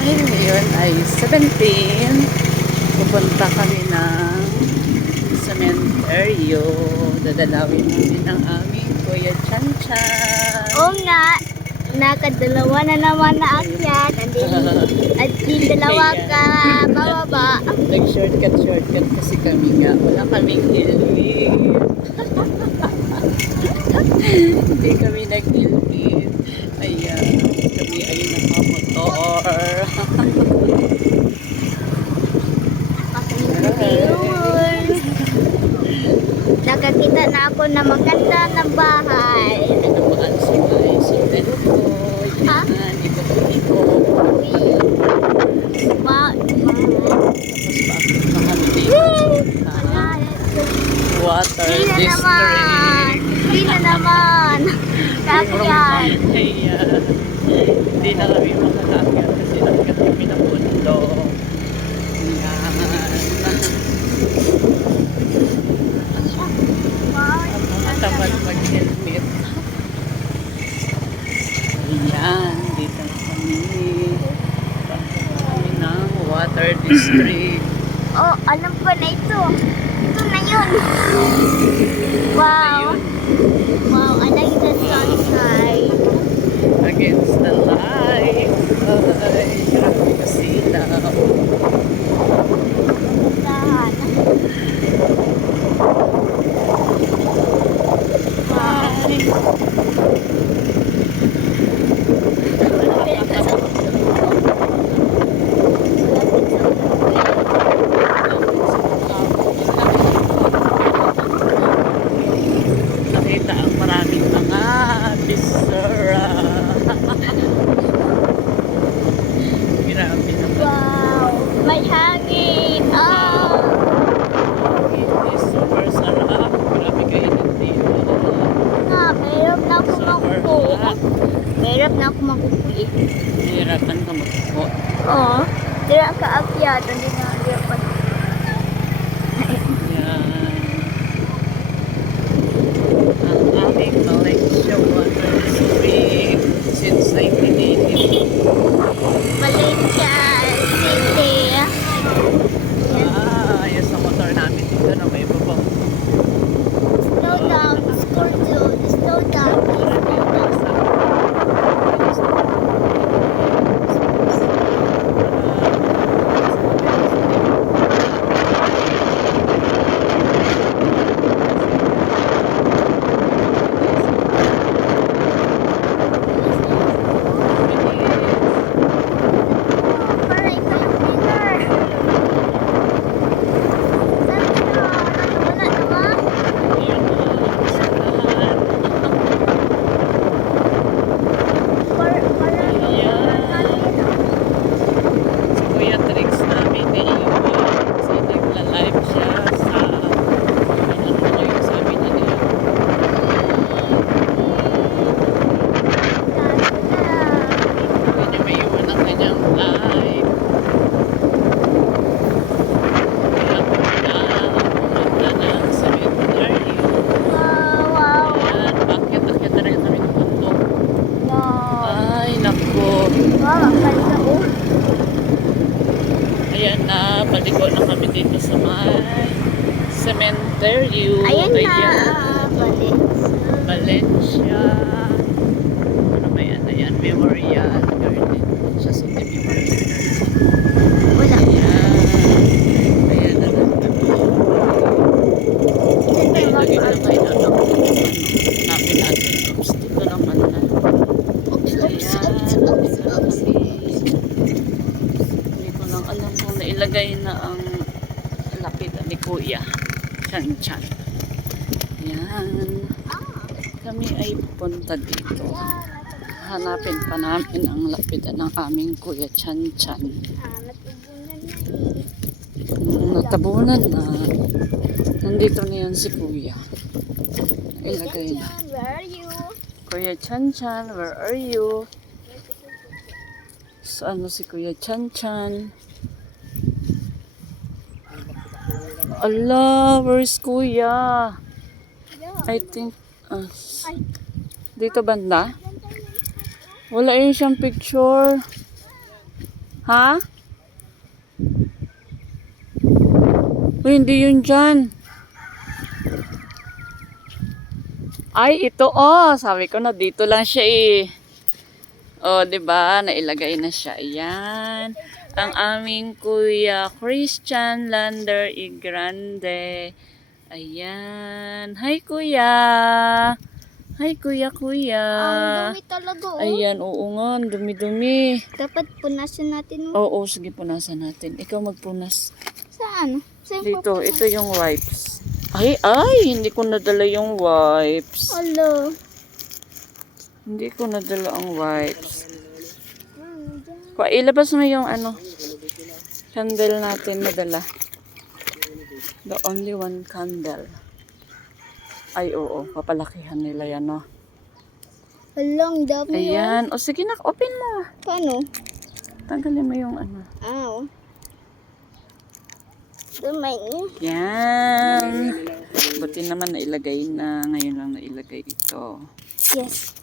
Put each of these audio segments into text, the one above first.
Dahil ngayon ay 17, pupunta kami ng cementerio. Dadalawin namin ang aming Kuya Chan Chan. Oo nga, nakadalawa na naman na akyat. At yung dalawa ka bababa. Nag-shortcut kasi kami nga. Wala kaming helmet. Hindi kami nag-helmet. Ayan, kami ay nakamotor. Nakakita na ako na maganda na bahay. Namaan si Mai, si Teno ko. Ha? Yan, iko. Tapos bakit na kami dito sa water Hindi na naman. district. Hindi na naman. Kakyan. Ayan. Hindi na kami makakakyan kasi nakakit kami ng mundo. Ayan. Ang mga tamad mag-helmet. Ayan. Dito na kami. Punta kami ng water district. Oh, alam ko na ito. Ito na yun. Wow. Ayun. Wow, I like the sunshine. Against the light. Ay, grabe kasi ilaw. Dahan. Wow. Nakita ang maraming mga bisura. Grabe naman. Wow. May hangin. Oh. It is super sarap. Grabe kayo dito. Nga, mayroon na ako Super makupo. hot. Mayroon na ako makupo eh. Nahirapan ka magpo. Oo. Tira ka akyat. Hindi na hirapan. Yan. Ang aming Malaysia water district since 1980. Valencia City. Ayos ang motor namin dito na may babang. Slow down. Score zone. Slow down. Slow down. Para ikaw yung winner. Wala naman. Para Si Kuya Trix namin naiiwan kasi nagla-live siya sa ano yung sabi niya niya. Hindi niya may iwan ang kanyang live. Kaya pumunta ng cemetery. wow. Ayan, bakit na rin kami ng bundok. Wow. Ay, naku. Wow, ang ganda oh. Ayan na, baligo na kami dito sa may cemetery. Ayan na. Ayan. Valencia. Ano ba yan? Ayan, Memorial Garden. Siya sa Memorial Garden. Wala. Ayan. Ayan na lang kami. Ay, lagi na lang kayo na hanapin natin. Oops, dito naman na. Hindi ko lang alam kung nailagay na ang lapid ni Kuya Chan Chan. Yan. Kami ay pupunta dito. Hanapin pa namin ang lapidan ng aming Kuya Chan Chan. Natabunan na. Nandito na yan si Kuya. Nailagay na. Where are you? Kuya Chan Chan, where are you? Saan mo si Kuya Chan Chan? Allah, where's Kuya? I think, dito banda? Wala yun siyang picture. Ha? Uy, hindi yun dyan. Ay, ito oh. Sabi ko na dito lang siya eh. Oh, 'di ba? Nailagay na siya. Ayan. Ang aming Kuya Christian Lander y Grande. Ayan. Hi, Kuya. Hi, Kuya. Ang dumi talaga, oh. Ayan, oo nga. Ang dumi-dumi. Dapat punasan natin, oh. Oo, sige, punasan natin. Ikaw magpunas. Saan? Saan Dito, ito yung wipes. Ay, hindi ko nadala yung wipes. Hello. Hindi ko nadala ang wipes. Ilabas mo yung candle natin nadala. The only one candle. Ay, oo. Papalakihan nila yan, no? Walang dami. Ayan. O, sige na. Open mo. Paano? Tanggalin mo yung Oh. Dumay niya. Yan. Buti naman nailagay na. Ngayon lang nailagay ito. Yes.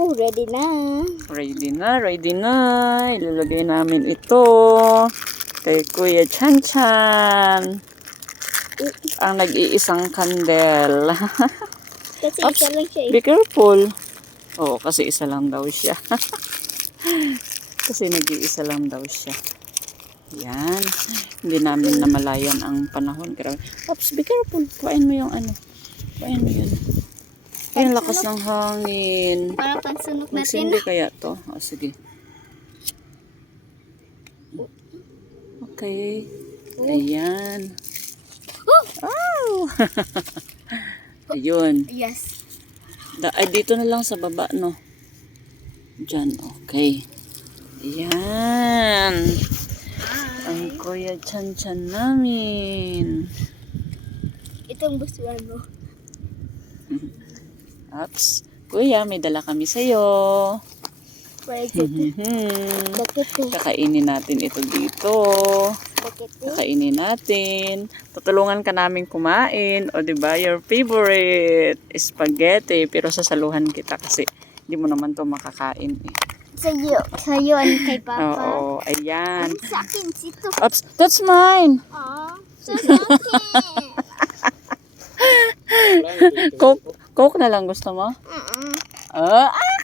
Oh, ready na. Ready na. Ilalagay namin ito kay Kuya Chan Chan. Ang nag-iisang candle. Kasi Oops, isa lang siya eh. be careful. Oo, kasi isa lang daw siya. Kasi nag-iisa lang daw siya. Yan. Hindi namin namalayan ang panahon. Grabe. Oops, be careful. Kuhain mo yung Kuhain mo yun. Ay, ang lakas ng hangin. Para pansunok natin. Magsindi kaya to? O, sige. Okay. Ayan. Oh! Ayun. Yes. Dito na lang sa baba, no? Diyan, okay. Ayan. Ang Kuya Chan Chan namin. Itong busuan mo. Oops. Kuya, may dala kami sa'yo. Bakit to? Kakainin natin ito dito. Bakit to? Kakainin natin. Tutulungan ka namin kumain. O, diba? Your favorite spaghetti. Pero sasaluhan kita kasi hindi mo naman to makakain eh. Sa'yo. Sa'yo and kay Papa. Oo, ayan. Sa akin, sito. Oops, that's mine. Sa akin. Coke na lang gusto mo?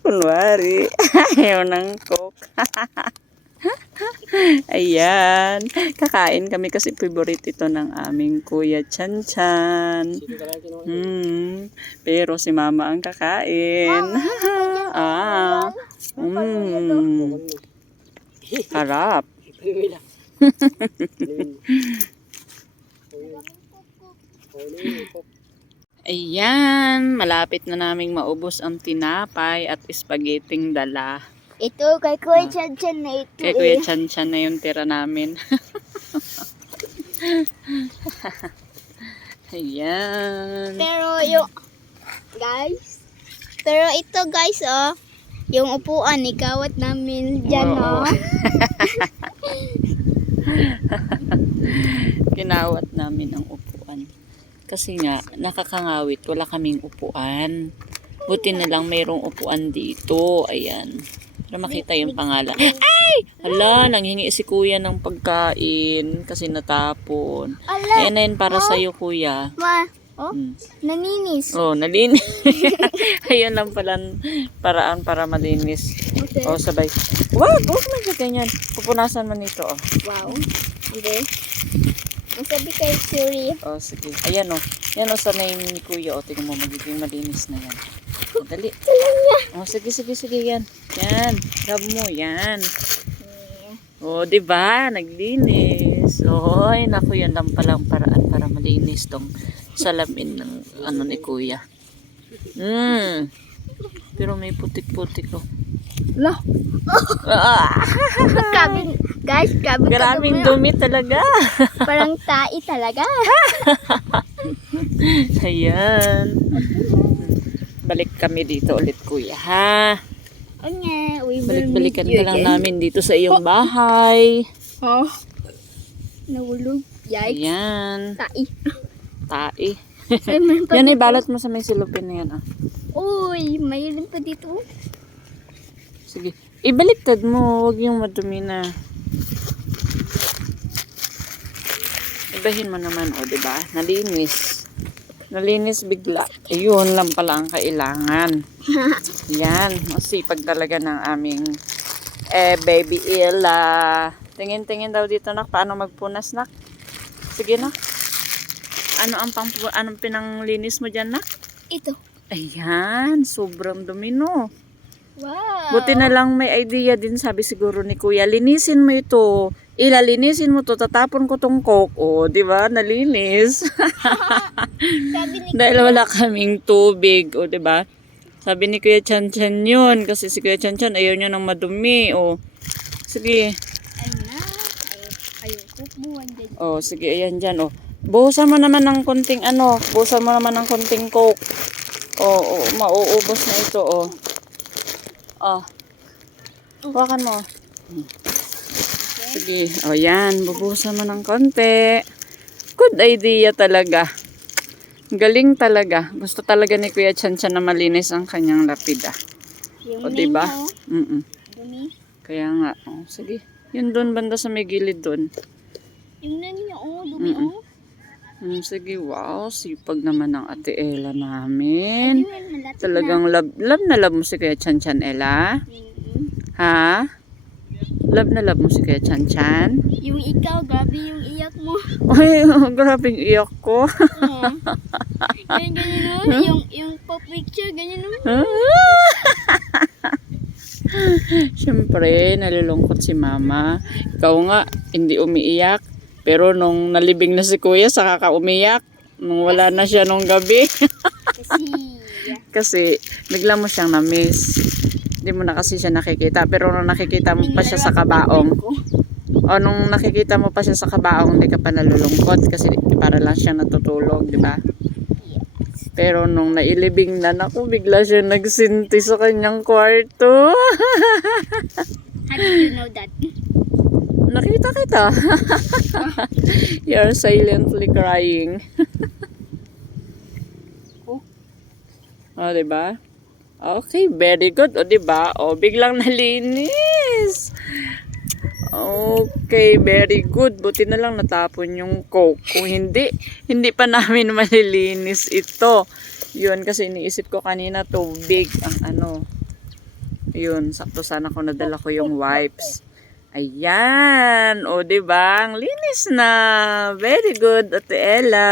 Kunwari. Ayaw ng Coke. Ayan. Kakain kami kasi favorite ito ng aming Kuya Chan Chan. Pero si Mama ang kakain. Harap. Ayan, malapit na naming maubos ang tinapay at spaghetting dala. Ito, kay Kuya Chan Chan na ito. Kay Kuya Chan Chan na yung tira namin. Ayan. Pero ito guys, yung upuan, ikawat namin dyan, Oo. Kinawat namin ang upuan. Kasi nga, nakakangawit, wala kaming upuan. Buti na lang mayroong upuan dito. Ayan. Para makita yung pangalan. Ay! Hala, nanghingi si kuya ng pagkain kasi natapon. Ayan na yun para sa'yo, kuya. Naninis. Oh, nalinis. Ayun lang pala paraan para malinis. Okay. Oh, sabay. Wag mo siya ganyan. Pupunasan mo nito, oh. Wow. Okay. Ang sabi kay Suri. Oh, sige. Ayan, oh. Yan, oh, sanay ni kuya. Oh, tingnan mo, magiging malinis na yan. Oh, dali. Oh, sige, yan. Yan. Grab mo, yan. Oh, diba? Naglinis. Oh, ay, naku, yan lang palang paraan para malinis tong salamin ng ni kuya. Pero may putik-putik, oh. Lah. Guys, Maraming dumi talaga. Parang tai talaga. Ayan. Balik kami dito ulit, kuya, ha? Balik-balikan ka lang namin dito sa iyong bahay. Nahulog. Yikes. Ayan. Tai. Yan Yan, ibalot mo sa may silupin na yan, ah. Uy, mayroon pa dito. Sige. Ibaliktad mo. Huwag yung madumi na. Ibahin mo naman, o, diba? Nalinis. Nalinis bigla. Ayun lang pala ang kailangan. Yan. Masipag talaga ng aming baby Ella. Tingin-tingin daw dito, nak. Paano magpunas, nak? Sige, nak. Anong pinanglinis mo dyan, nak? Ito. Ayan. Sobrang dumi, no? Wow. Buti na lang may idea din, sabi siguro ni Kuya. Linisin mo ito. Linisin mo to. Tatapon ko tong coke. O, di ba? Nalinis. Sabi ni Dahil wala kaming tubig. O, di ba? Sabi ni Kuya Chan Chan yun. Kasi si Kuya Chan Chan ayaw niya ng madumi. O, sige. Ayun na. Ayun. Buwan din. O, sige. Ayan dyan. O, buhusan mo naman ng konting buhusan mo naman ng konting coke. O, mauubos na ito. O. Hawakan mo. Sige. O, yan. Bubuhusan mo ng konti. Good idea talaga. Galing talaga. Gusto talaga ni Kuya Chan Chan na malinis ang kanyang lapida. O, diba? Dumi. Kaya nga. O, sige. Yun doon, banda sa may gilid doon. Yung niya, dumi, Sige, wow. Sipag naman ng Ate Ella namin. Ayun, malapit Talagang love na love mo si Kuya Chan Chan, Ella. Ha? Love na love mo si Kuya Chan Chan? Yung ikaw, grabe yung iyak mo. Ay, grabe yung iyak ko. Ganyan, yung pop picture, ganyan no. Siyempre, nalulungkot si Mama. Ikaw nga, hindi umiiyak. Pero nung nalibing na si Kuya, saka ka umiyak. Nung wala na siya nung gabi. Kasi, bigla mo siyang na-miss. Hindi mo na kasi siya nakikita. Pero nung nakikita mo pa siya sa kabaong, o nung nakikita mo pa siya sa kabaong, hindi ka pa nalulungkot. Kasi para lang siya natutulog, di ba? Pero nung nailibing na, naku, bigla siya nagsinti sa kanyang kwarto. How did you know that? Nakita kita. You're silently crying. Oh, diba? Okay, very good. O, diba? O, biglang nalinis. Okay, very good. Buti na lang natapon yung coke. Kung hindi pa namin malilinis ito. Yun, kasi iniisip ko kanina tubig ang Yun, sakto sana ko nadala ko yung wipes. Ayan. O, diba? Ang linis na. Very good, Ate Ella.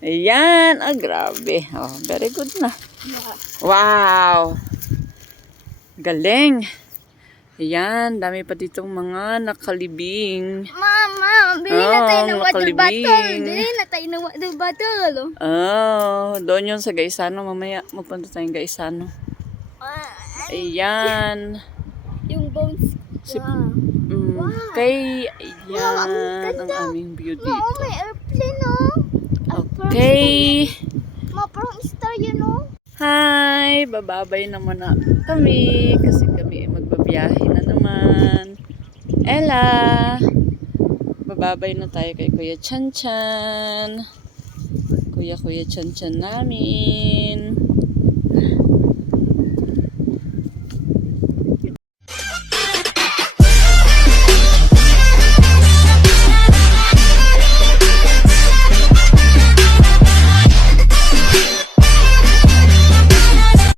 Ayan. Grabe. Oh, very good na. Wow. Galing. Ayan. Dami pa ditong mga nakalibing. Mama, bili na tayo ng water nakalibing. bottle. Bili na tayo ng water bottle. Doon yun sa Gaisano. Mamaya magpunta tayong Gaisano. Ayan. Yung bones. Kay, ayan, Wow, ang ganda. ang aming view dito. Oo, may airplane, no? Okay. Ma, parang star yun, no? Hi, bababay naman na kami kasi kami magbabiyahe na naman. Ella, bababay na tayo kay Kuya Chan Chan. Kuya Chan Chan namin.